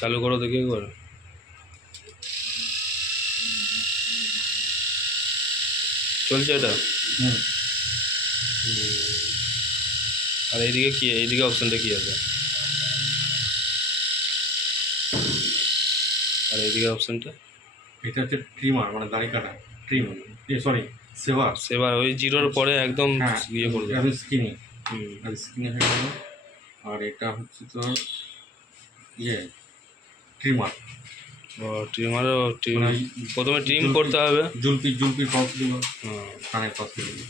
চালু করো দেখি একবার। চলছে এটা? আর এইদিকে কি, এইদিকে অপশানটা কি আছে? আর এইদিকে অপশানটা? এটা হচ্ছে ট্রিমার, মানে দাড়ি কাটা ট্রিম, সরি সেভার। সেবার ওই জিরোর পরে একদম হ্যাঁ ইয়ে করবে। আমি স্কিনি, হুম। আমি স্কিনি হয়ে গেল। আর এটা হচ্ছে তোর ইয়ে ট্রিমার। ও ট্রিমারও মানে প্রথমে ট্রিম করতে হবে। জুলপির পাউচগুলো, কানের পাউচগুলো।